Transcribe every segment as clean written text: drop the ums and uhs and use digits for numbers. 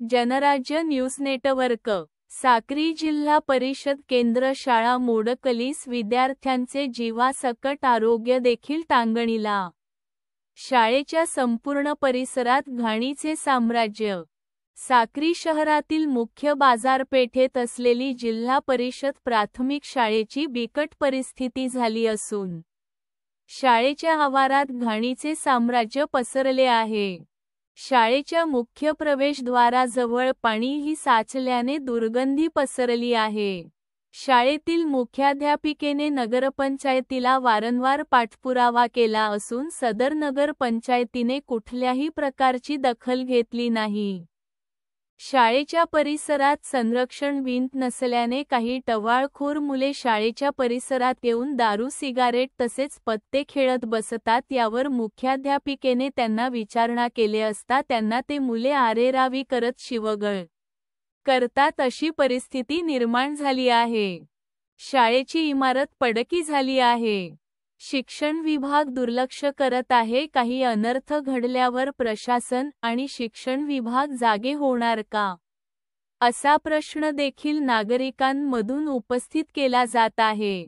Janrajya news network Sakri जिल्हा परिषद केंद्र शाळा मोडकलीस विद्यार्थ्यांचे जीवासकट आरोग्य देखील टांगणीला। शाळेच्या संपूर्ण परिसरात घाणीचे साम्राज्य। साक्री शहरातील मुख्य बाजारपेठेत असलेली जिल्हा परिषद प्राथमिक शाळेची बिकट परिस्थिती झाली असून शाळेच्या आवारात घाणीचे साम्राज्य पसरले आहे। शाळेच्या मुख्य प्रवेशद्वाराजवळ पाणीही साचल्याने दुर्गंधी पसरली आहे। शाळेतील मुख्याध्यापिकेने नगरपंचायतीला वारंवार पाठपुरावा केला असून सदर नगरपंचायतीने कुठल्याही प्रकारची दखल घेतली नाही। शाळेच्या परिसरात संरक्षण भिंत नसल्याने काही टवाळखोर मुले शाळेच्या परिसरात येऊन दारू सिगारेट तसेच पत्ते खेळत बसतात। यावर मुख्याध्यापिकेने त्यांना विचारणा केले असता त्यांना ते मुले आरेरावी करत शिवगळ करतात अशी परिस्थिती निर्माण झाली आहे। शाळेची इमारत पडकी झाली आहे। शिक्षण विभाग दुर्लक्ष करत आहे। काही अनर्थ घडल्यावर प्रशासन आणि शिक्षण विभाग जागे होणार का, असा प्रश्न देखील नागरिकांमधून उपस्थित केला जात आहे।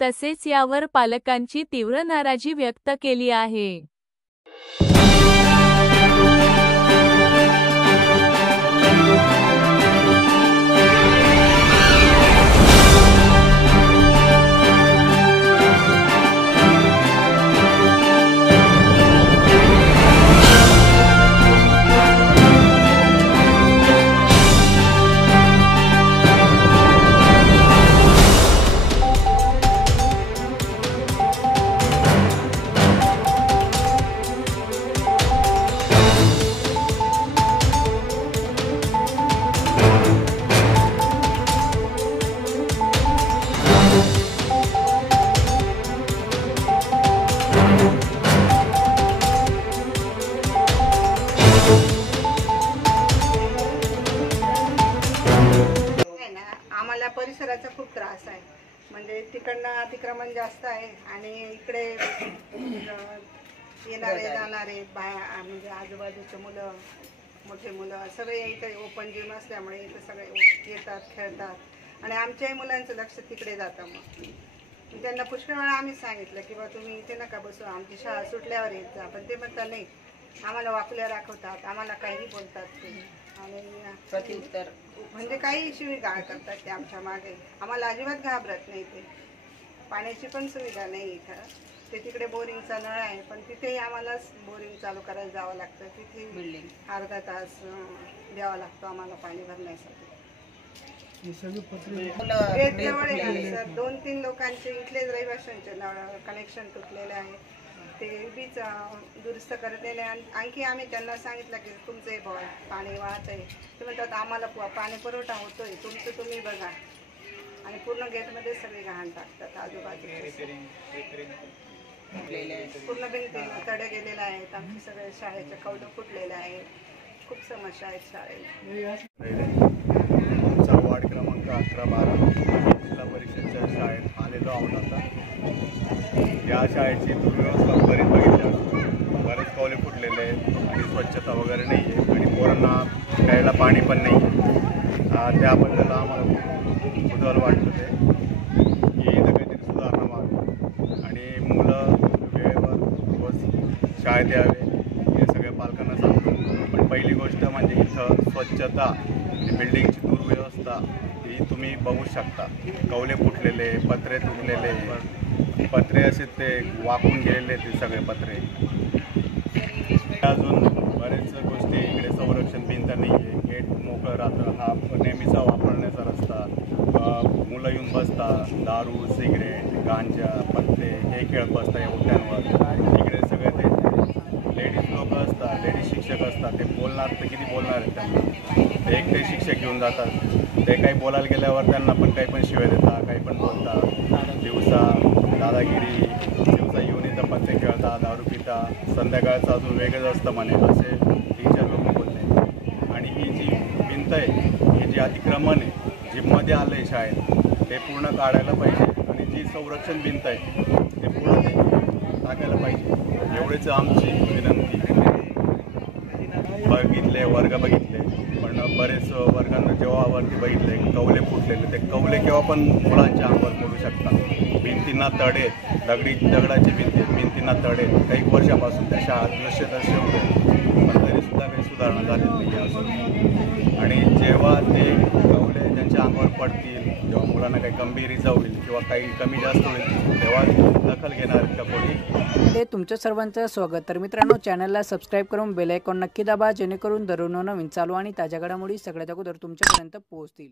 तसेच यावर पालकांची तीव्र नाराजी व्यक्त केली आहे। आम्हाला परिसराचा खूप त्रास आहे। म्हणजे तिकडनं अतिक्रमण जास्त आहे आणि इकडे येणारे जाणारे म्हणजे आजूबाजूचे मुलं मोठे मुलं सगळे इथे ओपन जिम असल्यामुळे इथे सगळे येतात खेळतात आणि आमच्याही मुलांचं लक्ष तिकडे जातं। मग त्यांना पुष्कळ वेळा आम्ही सांगितलं की बा तुम्ही इथे नका बसू, आमची शाळा सुटल्यावर येत जा, पण ते म्हणतात नाही, आम्हाला वाकुल्या दाखवतात, आम्हाला काही बोलतात ते आणि प्रत्युत्तर म्हणजे काही शिवीगाळ करतात ते आमच्या मागे। आम्हाला अजिबात घाबरत नाही। ते पाण्याची पण सुविधा नाही इथं। ते तिकडे बोरिंगचा नळ आहे पण तिथेही आम्हाला बोरिंग चालू करायला जावं लागतं। तिथे बिल्डिंग अर्धा तास द्यावा लागतो आम्हाला पाणी भरण्यासाठी। जवळ आहे सर, 2-3 लोकांचे इथलेच रहिवाशांचे कनेक्शन तुटलेले आहे, ते बीच दुरुस्त करलेले आहे। आणखी आम्ही त्यांना सांगितलं की तुमचे पाणी वाहत आहे, ते म्हणतात आम्हाला पाणी पुरवठा होतोय, तुमचं तुम्ही बघा, आणि पूर्ण गेटमध्ये सगळे घाण टाकतात आजूबाजूचे। पूर्ण भिंतीला तडे गेलेले आहेत, आमचे सगळे शाळेचे कौलं फुटलेले आहेत, खूप समस्या आहेत शाळेत। वार्ड क्रमांक 11-12 जिल्हा परिषदच्या शाळेत आलेलो आहोत आता। या शाळेची दुर्व्यवस्था बरीच बघितली, बरेच कौले फुटलेले आहेत आणि स्वच्छता वगैरे नाही आहे आणि पोरांना प्यायला पाणी पण नाही आहे। त्याबद्दल आम्हाला कुतूहल वाटतं ते की इथं काहीतरी सुधारणा व्हावी आणि मुलं वेळेवर रोज शाळेत यावे हे सगळ्या पालकांना सांगतो। पण पहिली गोष्ट म्हणजे इथं स्वच्छता, बिल्डिंगची दुर्व्यवस्था ही तुम्ही बघू शकता। कौले फुटलेले, पत्रे तुटलेले, पत्रे असे ते वाकून गेलेले ते सगळे पत्रे। अजून बरेच गोष्टी इकडे संरक्षण भिंत नाही आहे, गेट मोकळं राहतं, हा नेहमीचा वापरण्याचा रस्ता, मुलं येऊन बसतात, दारू सिगरेट गांजा पत्ते हे खेळत बसतात या उद्यानवर। इकडे सगळे ते लेडीज लोक असतात, लेडीज शिक्षक असतात, ते बोलणार तर किती बोलणार आहेत त्यांना, ते एकटे शिक्षक घेऊन जातात, ते काही बोलायला गेल्यावर त्यांना पण काही पण शिवाय देतात, काही पण बोलतात, दिवसा दादागिरी, दिवसा येऊन इथं पत्ते खेळतात, दारू पितात, संध्याकाळचं अजून वेगळंच असतं म्हणे असे टीचर लोक बोलले। आणि ही जी भिंत आहे, हे जे अतिक्रमण आहे जिममध्ये आलं आहे शाळेत, ते पूर्ण काढायला पाहिजे आणि जी जी संरक्षण भिंत आहे ते पुढं ते टाकायला पाहिजे, एवढेच आमची विनंती. बघितले वर्ग बघितले, पण बरेच वर्गांना जेव्हा वरती बघितले कवले फुटलेले, ते कवले केव्हा पण मुलांच्या अंगावर पडू शकतात. भिंतींना तडे, दगडाची भिंतींना तडे काही वर्षापासून त्या शाळा दृश्य होते, पण तरीसुद्धा काही सुधारणा झालेली नाही अजून. आणि जेव्हा ते कवले त्यांच्या अंगावर पडतील, जेव्हा मुलांना काही गंभीर इजा होईल किंवा काही कमी जास्त होईल, तेव्हा दखल घेणार का कोणी. ते तुमच्या सर्वांचं स्वागत. तर मित्रांनो, चॅनलला सबस्क्राईब करून बेल आयकॉन नक्की दाबा, जेणेकरून दररोज नवीन चालू आणि ताज्या घडामोडी सगळ्यात अगोदर तुमच्यापर्यंत पोहोचतील.